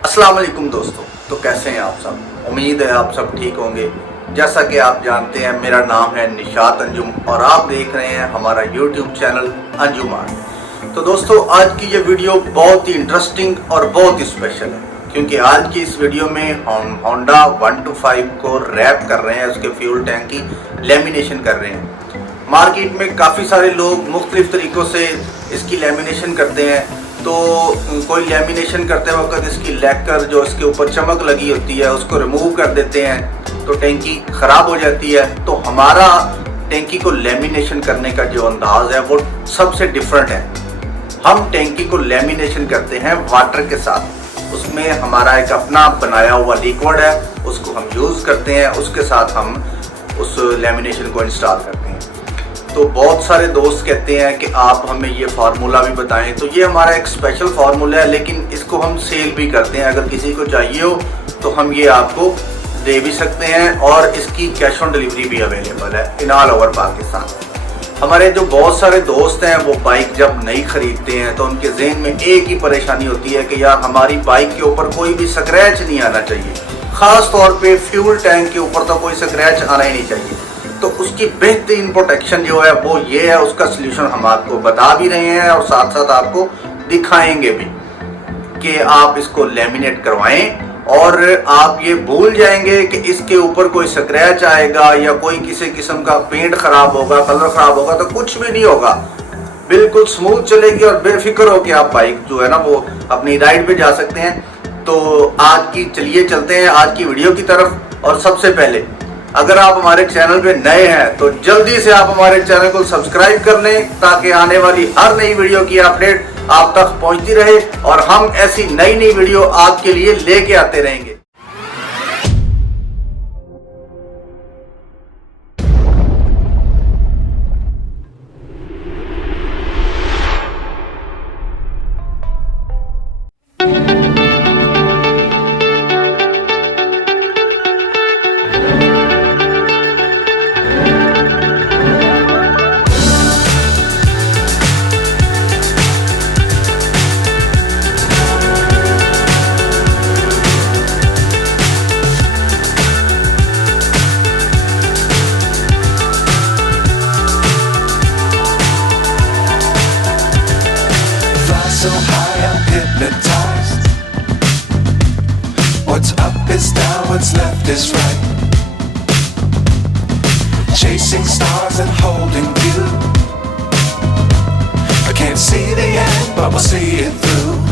अस्सलाम वालेकुम दोस्तों। तो कैसे हैं आप सब? उम्मीद है आप सब ठीक होंगे। जैसा कि आप जानते हैं, मेरा नाम है निशात अंजुम और आप देख रहे हैं हमारा यूट्यूब चैनल अंजुम आर्ट। तो दोस्तों, आज की ये वीडियो बहुत ही इंटरेस्टिंग और बहुत ही स्पेशल है, क्योंकि आज की इस वीडियो में हम होंडा 125 को रैप कर रहे हैं, उसके फ्यूल टैंक की लेमिनेशन कर रहे हैं। मार्केट में काफ़ी सारे लोग मुख्तलिफ तरीक़ों से इसकी लेमिनेशन करते हैं। तो कोई लेमिनेशन करते वक्त इसकी लैकर जो इसके ऊपर चमक लगी होती है उसको रिमूव कर देते हैं, तो टैंकी ख़राब हो जाती है। तो हमारा टैंकी को लेमिनेशन करने का जो अंदाज़ है वो सबसे डिफरेंट है। हम टैंकी को लेमिनेशन करते हैं वाटर के साथ। उसमें हमारा एक अपना बनाया हुआ लिक्विड है, उसको हम यूज़ करते हैं, उसके साथ हम उस लेमिनेशन को इंस्टॉल करते हैं। तो बहुत सारे दोस्त कहते हैं कि आप हमें ये फार्मूला भी बताएं। तो ये हमारा एक स्पेशल फार्मूला है, लेकिन इसको हम सेल भी करते हैं। अगर किसी को चाहिए हो तो हम ये आपको दे भी सकते हैं, और इसकी कैश ऑन डिलीवरी भी अवेलेबल है इन ऑल ओवर पाकिस्तान। हमारे जो बहुत सारे दोस्त हैं वो बाइक जब नई खरीदते हैं तो उनके जहन में एक ही परेशानी होती है कि यार हमारी बाइक के ऊपर कोई भी स्क्रैच नहीं आना चाहिए, ख़ास तौर पे फ्यूल टैंक के ऊपर तो कोई स्क्रैच आना ही नहीं चाहिए। तो उसकी बेहतरीन प्रोटेक्शन जो है वो ये है, उसका सलूशन हम आपको बता भी रहे हैं और साथ साथ आपको दिखाएंगे भी कि आप इसको लेमिनेट करवाएं, और आप ये भूल जाएंगे कि इसके ऊपर कोई स्क्रैच आएगा या कोई किसी किस्म का पेंट खराब होगा, कलर खराब होगा, तो कुछ भी नहीं होगा। बिल्कुल स्मूथ चलेगी और बेफिक्र हो कि आप बाइक जो है ना वो अपनी राइड पे जा सकते हैं। तो चलिए चलते हैं आज की वीडियो की तरफ। और सबसे पहले, अगर आप हमारे चैनल पे नए हैं तो जल्दी से आप हमारे चैनल को सब्सक्राइब कर लें, ताकि आने वाली हर नई वीडियो की अपडेट आप तक पहुंचती रहे और हम ऐसी नई नई वीडियो आपके लिए लेके आते रहेंगे। So high I'm hypnotized. What's up is down, what's left is right. Chasing stars and holding you. I can't see the end, but we'll see it through.